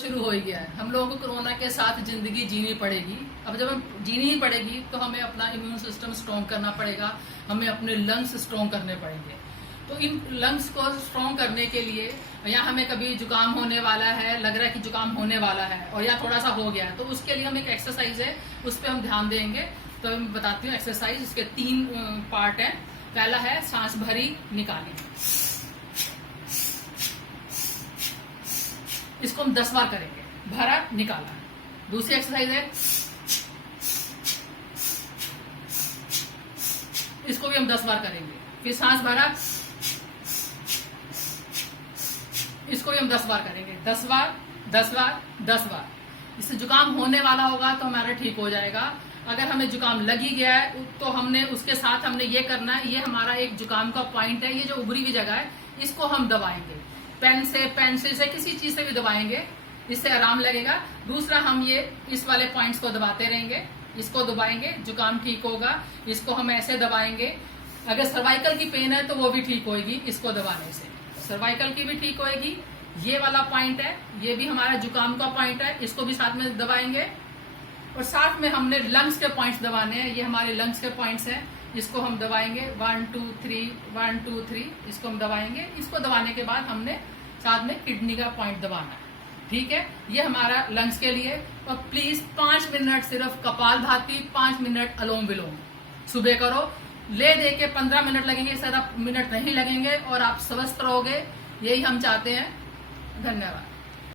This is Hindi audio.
शुरू हो ही गया है। हम लोगों को कोरोना के साथ जिंदगी जीनी पड़ेगी। अब जब हम जीनी ही पड़ेगी तो हमें अपना इम्यून सिस्टम स्ट्रॉन्ग करना पड़ेगा, हमें अपने लंग्स स्ट्रॉन्ग करने पड़ेंगे। तो इन लंग्स को स्ट्रॉन्ग करने के लिए या हमें कभी जुकाम होने वाला है, लग रहा है कि जुकाम होने वाला है और या थोड़ा सा हो गया है, तो उसके लिए हम एक एक्सरसाइज है उस पर हम ध्यान देंगे। तो मैं बताती हूँ एक्सरसाइज। इसके 3 पार्ट हैं। पहला है सांस भरी निकाली, इसको हम 10 बार करेंगे, भरा निकाला। दूसरी एक्सरसाइज है, इसको भी हम 10 बार करेंगे। फिर सांस भरा, इसको भी हम 10 बार करेंगे। 10 बार 10 बार 10 बार। इससे जुकाम होने वाला होगा तो हमारा ठीक हो जाएगा। अगर हमें जुकाम लग ही गया है तो हमने उसके साथ हमने ये करना है, ये हमारा एक जुकाम का पॉइंट है। ये जो उभरी हुई जगह है इसको हम दबाएंगे, पेन से, पेंसिल से, किसी चीज से भी दबाएंगे, इससे आराम लगेगा। दूसरा, हम ये इस वाले पॉइंट्स को दबाते रहेंगे, इसको दबाएंगे, जुकाम ठीक होगा। इसको हम ऐसे दबाएंगे। अगर सर्वाइकल की पेन है तो वो भी ठीक होगी इसको दबाने से, सर्वाइकल की भी ठीक होएगी। ये वाला पॉइंट है, ये भी हमारा जुकाम का पॉइंट है, इसको भी साथ में दबाएंगे। और साथ में हमने लंग्स के पॉइंट्स दबाने हैं, ये हमारे लंग्स के पॉइंट्स हैं, इसको हम दबाएंगे 1 2 3 1 2 3, इसको हम दबाएंगे। इसको दबाने के बाद हमने साथ में किडनी का पॉइंट दबाना है। ठीक है, ये हमारा लंग्स के लिए। और प्लीज 5 मिनट सिर्फ कपालभाति, 5 मिनट अलोम विलोम सुबह करो। ले दे के 15 मिनट लगेंगे, ज्यादा मिनट नहीं लगेंगे और आप स्वस्थ रहोगे, यही हम चाहते हैं। धन्यवाद।